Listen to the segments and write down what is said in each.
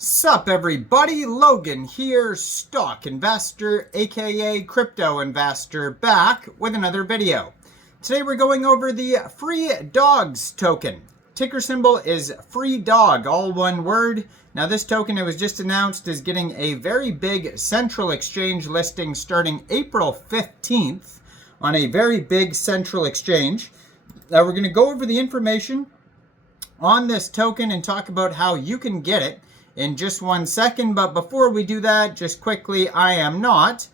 Sup everybody, Logan here, stock investor, aka crypto investor, back with another video. Today we're going over the Freedogs token. Ticker symbol is Freedog, all one word. Now this token, it was just announced, is getting a very big central exchange listing starting April 15th on a very big central exchange. Now we're going to go over the information on this token and talk about how you can get it in just 1 second. But before we do that, just quickly, I am not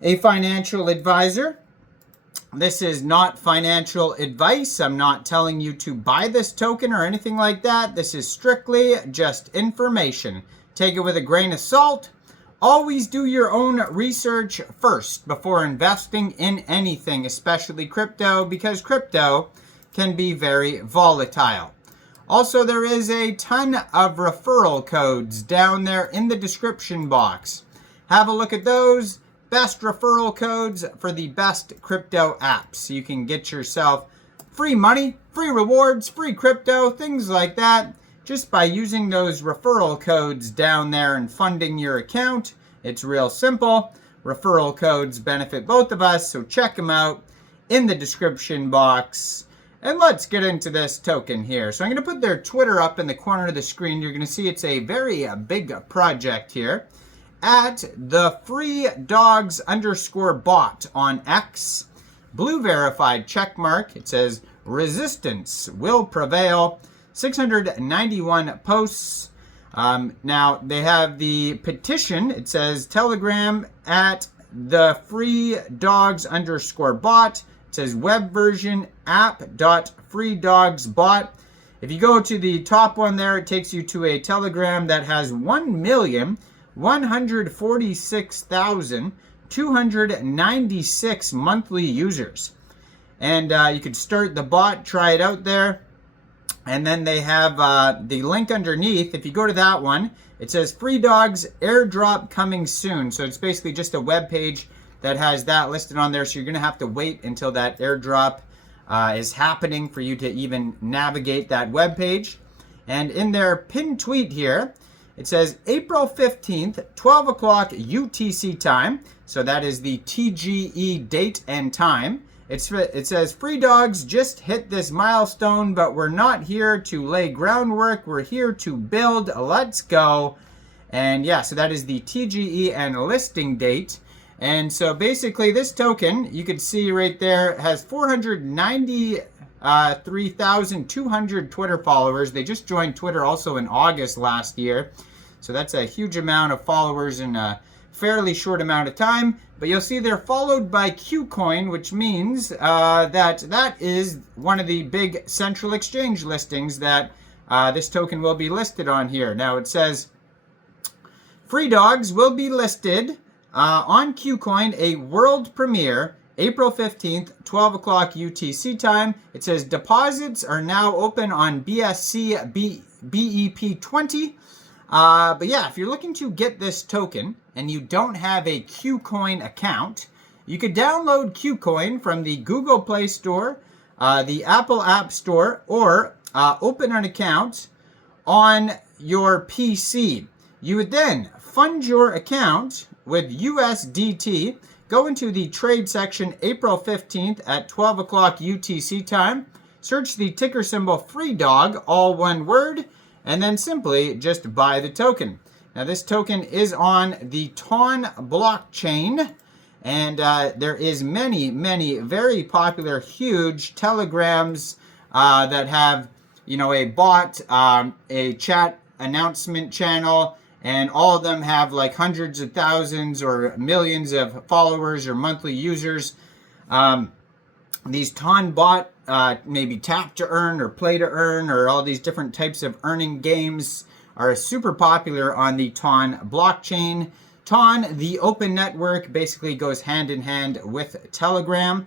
a financial advisor. This is not financial advice. I'm not telling you to buy this token or anything like that. This is strictly just information. Take it with a grain of salt. Always do your own research first before investing in anything, especially crypto, because crypto can be very volatile. Also, there is a ton of referral codes down there in the description box. Have a look at those. Best referral codes for the best crypto apps. So you can get yourself free money, free rewards, free crypto, things like that, just by using those referral codes down there and funding your account. It's real simple. Referral codes benefit both of us, so check them out in the description box. And let's get into this token here. So I'm going to put their Twitter up in the corner of the screen. You're going to see it's a very big project here at the Freedogs_bot on X. Blue verified check mark. It says resistance will prevail. 691 posts. Now they have the petition. It says Telegram at the Freedogs_bot. It says web version app.freedogsbot. If you go to the top one there, it takes you to a Telegram that has 1,146,296 monthly users. And you could start the bot, try it out there. And then they have the link underneath. If you go to that one, it says Freedogs airdrop coming soon. So it's basically just a web page that has that listed on there. So you're going to have to wait until that airdrop is happening for you to even navigate that web page. And in their pinned tweet here, it says April 15th, 12 o'clock UTC time. So that is the TGE date and time. It says Freedogs just hit this milestone, but we're not here to lay groundwork. We're here to build. Let's go. And yeah, so that is the TGE and listing date. And so basically this token, you can see right there, has 493,200 Twitter followers. They just joined Twitter also in August last year. So that's a huge amount of followers in a fairly short amount of time. But you'll see they're followed by Kucoin, which means that is one of the big central exchange listings that this token will be listed on here. Now it says Freedogs will be listed on Kucoin, a world premiere, April 15th, 12 o'clock UTC time. It says deposits are now open on BSC BEP20. But yeah, if you're looking to get this token and you don't have a Kucoin account, you could download Kucoin from the Google Play Store, the Apple App Store, or open an account on your PC. You would then fund your account with USDT. Go into the trade section April 15th at 12 o'clock UTC time. Search the ticker symbol Freedog, all one word, and then simply just buy the token. Now this token is on the TON blockchain, and there is many very popular, huge telegrams that have, you know, a bot, a chat announcement channel, and all of them have like hundreds of thousands or millions of followers or monthly users. These TON bot, maybe tap to earn or play to earn, or all these different types of earning games are super popular on the TON blockchain. TON, the open network, basically goes hand in hand with Telegram.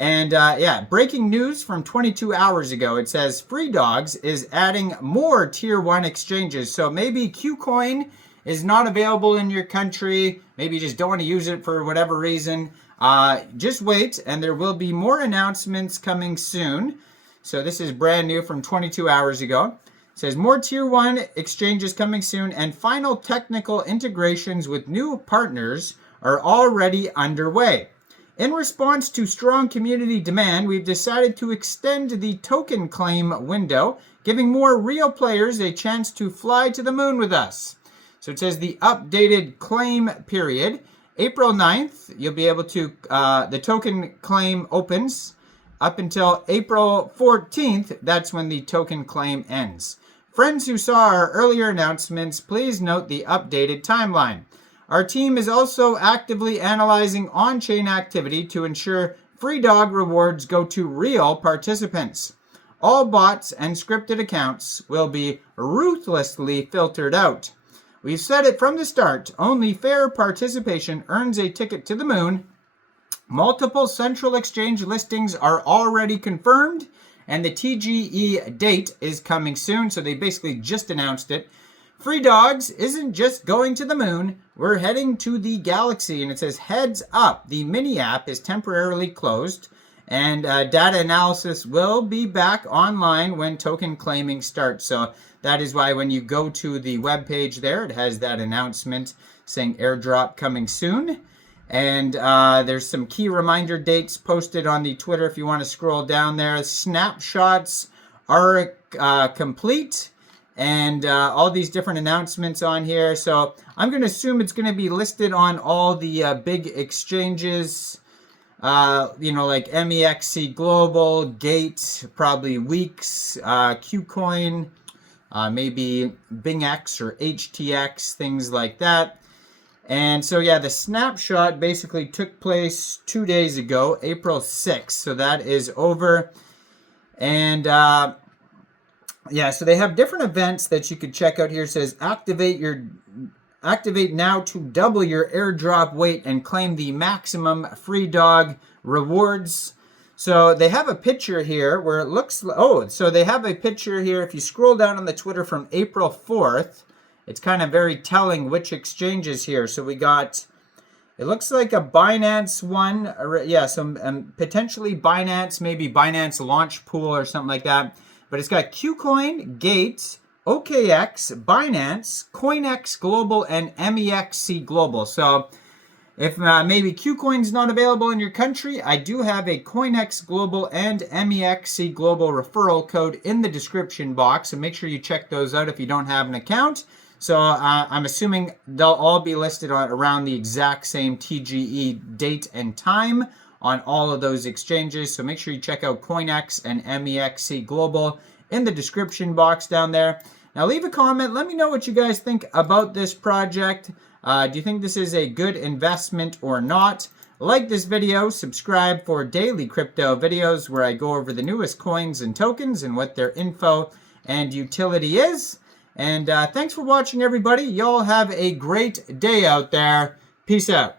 And yeah, breaking news from 22 hours ago. It says Freedogs is adding more tier 1 exchanges. So maybe Kucoin is not available in your country. Maybe you just don't want to use it for whatever reason. Just wait, and there will be more announcements coming soon. So this is brand new from 22 hours ago. It says more tier 1 exchanges coming soon, and final technical integrations with new partners are already underway. In response to strong community demand, we've decided to extend the token claim window, giving more real players a chance to fly to the moon with us. So it says the updated claim period, April 9th, you'll be able to, the token claim opens up until April 14th. That's when the token claim ends. Friends who saw our earlier announcements, please note the updated timeline. Our team is also actively analyzing on-chain activity to ensure Freedog rewards go to real participants. All bots and scripted accounts will be ruthlessly filtered out. We've said it from the start, only fair participation earns a ticket to the moon. Multiple central exchange listings are already confirmed, and the TGE date is coming soon, so they basically just announced it. Freedogs isn't just going to the moon, we're heading to the galaxy, and it says heads up, the mini app is temporarily closed, and data analysis will be back online when token claiming starts. So that is why when you go to the web page there, it has that announcement saying airdrop coming soon. And there's some key reminder dates posted on the Twitter if you want to scroll down there. Snapshots are complete, and all these different announcements on here. So I'm going to assume it's going to be listed on all the big exchanges, like Mexc Global, Gate, probably Weeks, Kucoin, maybe Binance or HTX, things like that. And so, yeah, the snapshot basically took place 2 days ago, April 6th. So that is over. And, yeah, so they have different events that you could check out here. It says activate now to double your airdrop weight and claim the maximum Freedog rewards. So they have a picture here where it looks, so they have a picture here. If you scroll down on the Twitter from April 4th, it's kind of very telling which exchanges here. So we got, it looks like a Binance one. Yeah, some potentially Binance, maybe Binance Launch Pool or something like that. But it's got Kucoin, Gate, OKX, Binance, CoinEx Global, and Mexc Global. So if maybe Kucoin's not available in your country, I do have a CoinEx Global and Mexc Global referral code in the description box. So make sure you check those out if you don't have an account. So I'm assuming they'll all be listed around the exact same TGE date and time on all of those exchanges. So make sure you check out CoinEx and Mexc Global in the description box down there. Now leave a comment. Let me know what you guys think about this project. Do you think this is a good investment or not? Like this video, subscribe for daily crypto videos where I go over the newest coins and tokens and what their info and utility is. And thanks for watching, everybody. Y'all have a great day out there. Peace out.